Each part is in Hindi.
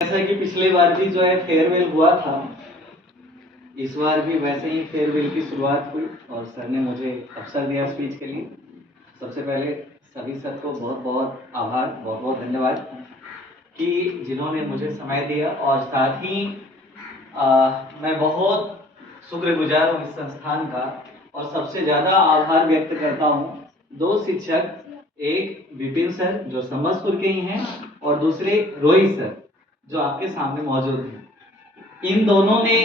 जैसा कि पिछले बार भी जो है फेयरवेल हुआ था, इस बार भी वैसे ही फेयरवेल की शुरुआत हुई और सर ने मुझे अवसर दिया स्पीच के लिए। सबसे पहले सभी सर को बहुत बहुत आभार, बहुत बहुत धन्यवाद कि जिन्होंने मुझे समय दिया। और साथ ही मैं बहुत शुक्रगुजार हूँ इस संस्थान का, और सबसे ज़्यादा आभार व्यक्त करता हूँ दो शिक्षक, एक विपिन सर जो समस्तपुर के ही हैं और दूसरे रोहित सर जो आपके सामने मौजूद हैं। इन दोनों ने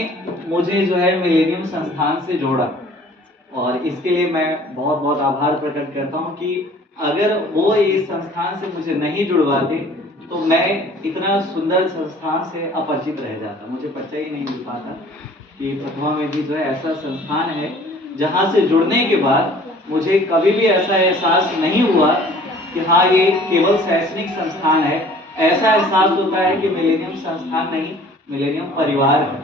मुझे जो है मिलेनियम संस्थान से जोड़ा और इसके लिए मैं बहुत बहुत आभार प्रकट करता हूँ कि अगर वो इस संस्थान से मुझे नहीं जुड़वाते तो मैं इतना सुंदर संस्थान से अपरिचित रह जाता, मुझे परिचय ही नहीं मिल पाता कि प्रथमा में भी जो है ऐसा संस्थान है जहाँ से जुड़ने के बाद मुझे कभी भी ऐसा एहसास नहीं हुआ कि हाँ ये केवल शैक्षणिक संस्थान है। ऐसा एहसास होता है कि मिलेनियम संस्थान नहीं, मिलेनियम परिवार है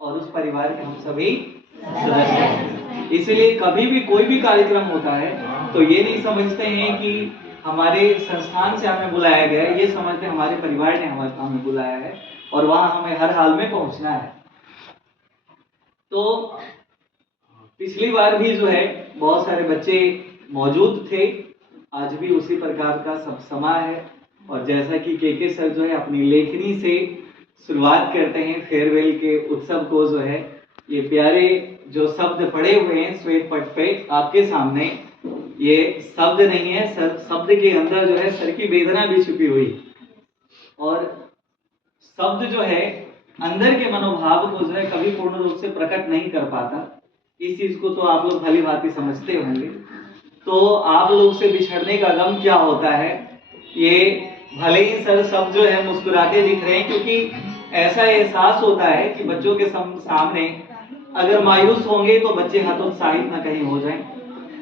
और उस परिवार के हम सभी सदस्य हैं। इसलिए कभी भी कोई भी कार्यक्रम होता है तो ये नहीं समझते हैं कि हमारे संस्थान से हमें बुलाया गया है, ये समझते हमारे परिवार ने हमें बुलाया है और वहाँ हमें हर हाल में पहुँचना है। तो पिछली बार भी जो है बहुत सारे बच्चे मौजूद थे, आज भी उसी प्रकार का सब समय है। और जैसा कि के सर जो है अपनी लेखनी से शुरुआत करते हैं फेयरवेल के उत्सव को, जो है ये प्यारे जो शब्द पड़े हुए हैं श्वेत पट पे आपके सामने, ये शब्द नहीं है सर, शब्द के अंदर जो है सर की वेदना भी छुपी हुई और शब्द जो है अंदर के मनोभाव को जो है कभी पूर्ण रूप से प्रकट नहीं कर पाता। इस चीज को तो आप लोग भली भांति समझते होंगे। तो आप लोग से बिछड़ने का गम क्या होता है, ये भले ही सर सब जो है मुस्कुराते दिख रहे हैं, क्योंकि ऐसा एहसास होता है कि बच्चों के सामने अगर मायूस होंगे तो बच्चे हतोत्साहित न कहीं हो जाएं।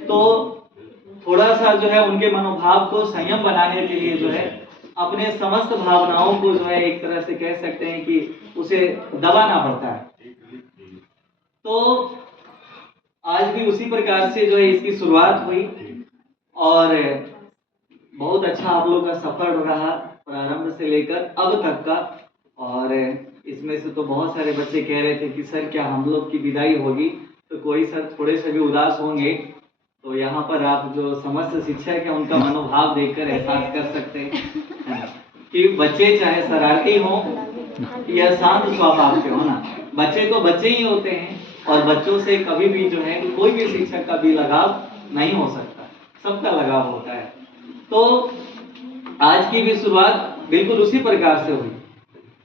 तो थोड़ा सा जो है उनके मनोभाव को संयम बनाने के लिए जो है अपने समस्त भावनाओं को जो है एक तरह से कह सकते हैं कि उसे दबाना पड़ता है। तो आज भी उसी प्रकार से जो है इसकी शुरुआत हुई और बहुत अच्छा आप लोग का सफर रहा प्रारंभ से लेकर अब तक का। और इसमें से तो बहुत सारे बच्चे कह रहे थे कि सर क्या हम लोग की विदाई होगी, तो कोई सर थोड़े से भी उदास होंगे। तो यहाँ पर आप जो समस्त शिक्षक है उनका मनोभाव देखकर एहसास कर सकते हैं कि बच्चे चाहे शरारती हों या शांत स्वभाव के हो ना, बच्चे तो बच्चे ही होते हैं और बच्चों से कभी भी जो है कोई भी शिक्षक का भी लगाव नहीं हो सकता, सबका लगाव होता है। तो आज की भी शुरुआत बिल्कुल उसी प्रकार से हुई।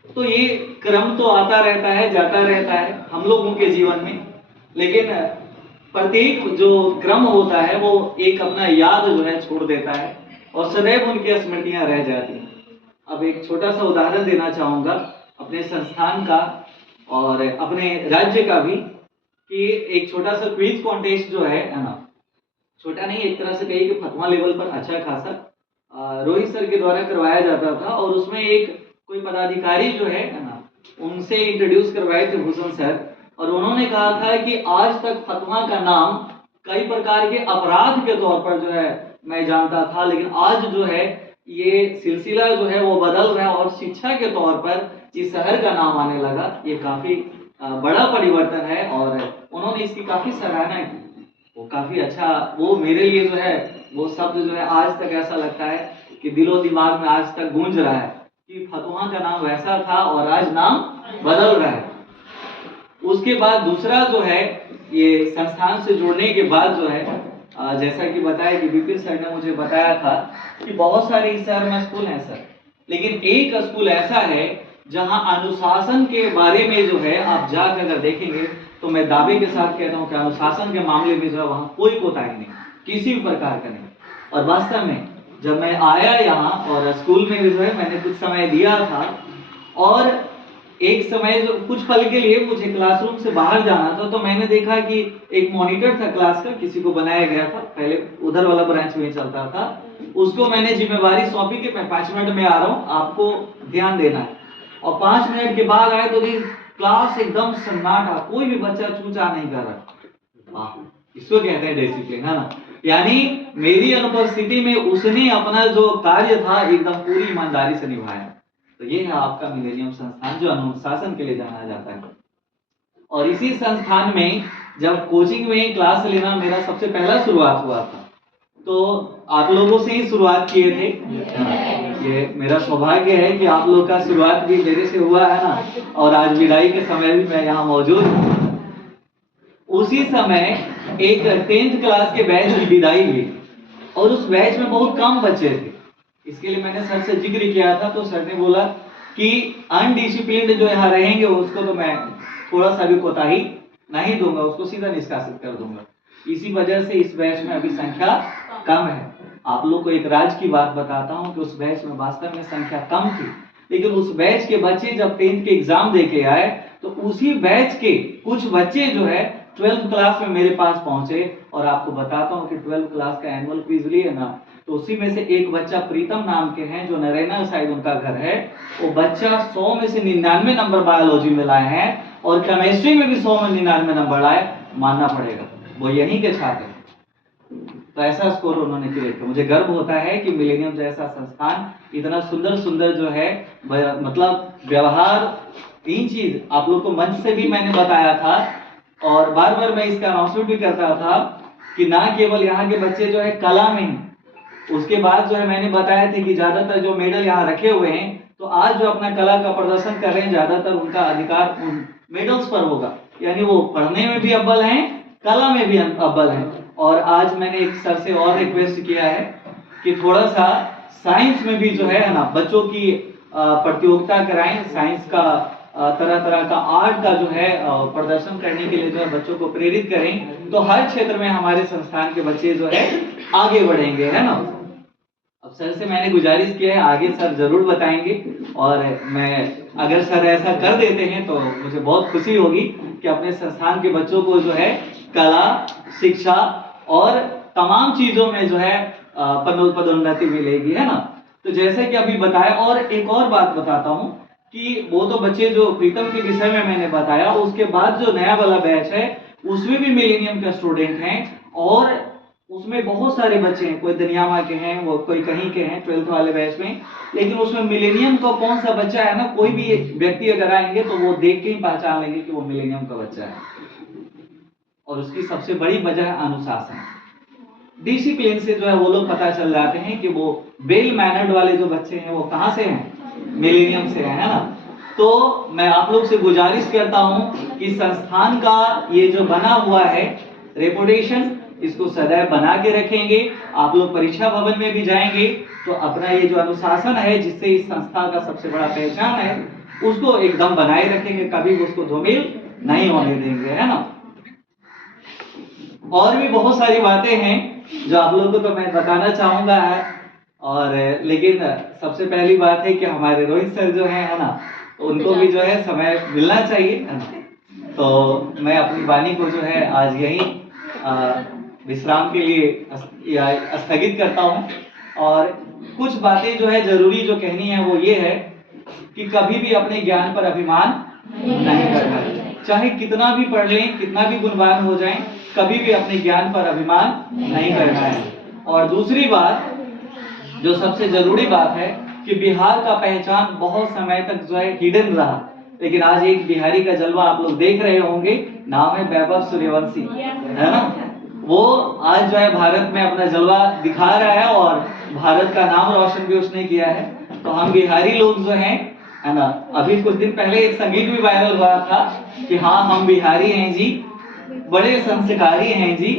तो ये क्रम तो आता रहता है जाता रहता है हम लोगों के जीवन में, लेकिन प्रत्येक जो क्रम होता है वो एक अपना याद जो है छोड़ देता है और सदैव उनकी स्मृतियां रह जाती हैं। अब एक छोटा सा उदाहरण देना चाहूंगा अपने संस्थान का और अपने राज्य का भी, कि एक छोटा सा क्विज कॉन्टेस्ट जो है ना, छोटा नहीं एक तरह से कहिए कि फतवा लेवल पर अच्छा खासा रोहित सर के द्वारा करवाया जाता था। और उसमें एक कोई पदाधिकारी जो है ना उनसे इंट्रोड्यूस करवाए थे भूषण सर, और उन्होंने कहा था कि आज तक फतवा का नाम कई प्रकार के अपराध के तौर पर जो है मैं जानता था, लेकिन आज जो है ये सिलसिला जो है वो बदल रहा है और शिक्षा के तौर पर इस शहर का नाम आने लगा। ये काफी बड़ा परिवर्तन है और उन्होंने इसकी काफी सराहना की, वो काफी अच्छा, वो मेरे लिए जो है वो शब्द जो है आज तक ऐसा लगता है कि दिलो दिमाग में आज तक गूंज रहा है कि फतवा का नाम वैसा था और आज नाम बदल रहा है। उसके बाद दूसरा जो है ये संस्थान से जुड़ने के बाद जो है जैसा कि बताया कि विपिन सर ने मुझे बताया था कि बहुत सारे इस शहर में स्कूल हैं सर, लेकिन एक स्कूल ऐसा है जहां अनुशासन के बारे में जो है आप जाकर अगर देखेंगे तो मैं दावे के साथ कहता हूं कि अनुशासन के मामले में जो है वहां कोई कोताही नहीं, किसी भी प्रकार का नहीं। और वास्तव में जब मैं आया यहाँ और स्कूल में भी जो है मैंने कुछ समय दिया था और एक समय जो कुछ पल के लिए मुझे क्लासरूम से बाहर जाना था, तो मैंने देखा कि एक मॉनिटर था क्लास का, किसी को बनाया गया था, पहले उधर वाला ब्रांच में चलता था, उसको मैंने जिम्मेवारी सौंपी कि मैं 5 मिनट में आ रहा हूँ, आपको ध्यान देना है। और 5 मिनट के बाद आए तो क्लास एकदम सन्नाटा, कोई भी बच्चा चूचा नहीं कर रहा। इसको कहते हैं डिसिप्लिन, है ना। यानी मेरी अनुपस्थिति में उसने अपना जो कार्य था एकदम पूरी ईमानदारी से निभाया। तो ये है आपका मिलेनियम संस्थान, जो अनुशासन के लिए जाना जाता है। और इसी संस्थान में जब कोचिंग में क्लास लेना मेरा सबसे पहला शुरुआत हुआ था, तो आप लोगों से ही शुरुआत किए थे। ये मेरा सौभाग्य है कि आप लोग का शुरुआत भी मेरे से हुआ है ना, और आज विदाई के समय भी मैं यहाँ मौजूद हूँ। उसी समय एक 10th क्लास के बैच की विदाई हुई और उस बैच में बहुत कम बच्चे थे। इसके लिए मैंने सर से जिक्र किया था, तो सर ने बोला कि अनडिसिप्लिन्ड जो यहाँ रहेंगे उसको तो मैं थोड़ा सा भी कोताही नहीं दूंगा, उसको सीधा निष्कासित कर दूंगा। इसी वजह से इस बैच में अभी संख्या कम है। आप लोग को एक राज की बात बताता हूँ कि उस बैच में वास्तव में संख्या कम थी, लेकिन उस बैच के बच्चे जब 10th के एग्जाम देके आए तो उसी बैच के कुछ बच्चे जो है 12th क्लास में मेरे पास पहुंचे। और आपको बताता हूँ कि 12th क्लास का एनुअल क्विज लिए ना, तो उसी में से एक बच्चा प्रीतम नाम के हैं, जो नरेना साइड उनका घर है। वो बच्चा 100 में से 99 नंबर बायोलॉजी में लाए हैं और केमिस्ट्री में भी 100 में 99 नंबर लाए। मानना पड़ेगा वो यहीं के छात्र हैं। तो ऐसा स्कोर उन्होंने क्रिएट किया। मुझे गर्व होता है कि मिलेनियम जैसा संस्थान इतना सुंदर सुंदर जो है, मतलब व्यवहार, 3 चीज आप लोग को मंच से भी मैंने बताया था और बार बार मैं इसका अनाउंसमेंट भी करता था कि ना केवल यहाँ के बच्चे जो है कला में, उसके बाद जो है मैंने बताया था कि ज्यादातर जो मेडल यहाँ रखे हुए हैं, तो आज जो अपना कला का प्रदर्शन कर रहे हैं ज्यादातर उनका अधिकार उन मेडल्स पर होगा। यानी वो पढ़ने में भी अव्वल हैं, कला में भी अव्वल हैं। और आज मैंने एक सर से और रिक्वेस्ट किया है कि थोड़ा सा साइंस में भी जो है ना बच्चों की प्रतियोगिता कराएं, साइंस का तरह तरह का आर्ट का जो है प्रदर्शन करने के लिए जो है बच्चों को प्रेरित करें, तो हर क्षेत्र में हमारे संस्थान के बच्चे जो है आगे बढ़ेंगे, है ना। अब सर से मैंने गुजारिश किया है, आगे सर जरूर बताएंगे, और मैं अगर सर ऐसा कर देते हैं तो मुझे बहुत खुशी होगी कि अपने संस्थान के बच्चों को जो है कला, शिक्षा और तमाम चीजों में जो है पदोन्नति मिलेगी, है ना। तो जैसे कि अभी बताया, और एक और बात बताता हूँ कि वो तो बच्चे जो प्रीतम के विषय में मैंने बताया, उसके बाद जो नया वाला बैच है उसमें भी मिलेनियम के स्टूडेंट हैं और उसमें बहुत सारे बच्चे हैं, कोई दनियामा के हैं, वो कोई कहीं के हैं 12th वाले बैच में। लेकिन उसमें मिलेनियम का कौन सा बच्चा है ना, कोई भी व्यक्ति अगर आएंगे तो वो देख के ही पहचान लेंगे कि वो मिलेनियम का बच्चा है। और उसकी सबसे बड़ी वजह है अनुशासन, डिसिप्लिन से जो है वो लोग पता चल जाते हैं कि वो वेल मैनर्ड वाले जो बच्चे हैं वो कहाँ से हैं, मिलेनियम से है ना। तो मैं आप लोग से गुजारिश करता हूं कि संस्थान का ये जो बना हुआ है रेपुटेशन, इसको सदैव बना के रखेंगे। आप लोग परीक्षा भवन में भी जाएंगे तो अपना ये जो अनुशासन है जिससे इस संस्था का सबसे बड़ा पहचान है उसको एकदम बनाए रखेंगे, कभी उसको धूमिल नहीं होने देंगे, है ना। और भी बहुत सारी बातें हैं जो आप लोगों को तो मैं बताना चाहूंगा है, और लेकिन सबसे पहली बात है कि हमारे रोहित सर जो है ना, उनको भी जो है समय मिलना चाहिए, है ना। तो मैं अपनी वाणी को जो है आज यहीं विश्राम के लिए स्थगित करता हूँ। और कुछ बातें जो है जरूरी जो कहनी है वो ये है कि कभी भी अपने ज्ञान पर अभिमान नहीं करना है, चाहे कितना भी पढ़ लें, कितना भी गुणवान हो जाएं, कभी भी अपने ज्ञान पर अभिमान नहीं करना है। और दूसरी बात जो सबसे जरूरी बात है कि बिहार का पहचान बहुत समय तक जो है हिडन रहा, लेकिन आज एक बिहारी का जलवा आप लोग देख रहे होंगे, नाम है वैभव सूर्यवंशी, है ना। वो आज जो है भारत में अपना जलवा दिखा रहा है और भारत का नाम रोशन भी उसने किया है। तो हम बिहारी लोग जो हैं, है ना, अभी कुछ दिन पहले एक संगीत भी वायरल हुआ था कि हाँ हम बिहारी हैं जी, बड़े संस्कारी हैं जी।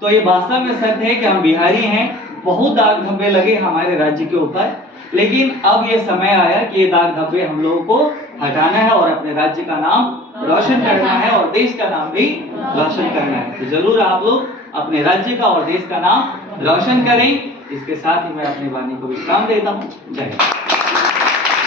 तो ये वास्तव में सत्य है कि हम बिहारी हैं। बहुत दाग धब्बे लगे हमारे राज्य के ऊपर, लेकिन अब ये समय आया कि ये दाग धब्बे हम लोगों को हटाना है और अपने राज्य का नाम रोशन करना है और देश का नाम भी रोशन करना है। तो जरूर आप लोग अपने राज्य का और देश का नाम रोशन करें। इसके साथ ही मैं अपनी वाणी को विश्राम देता हूँ। जय हिंद।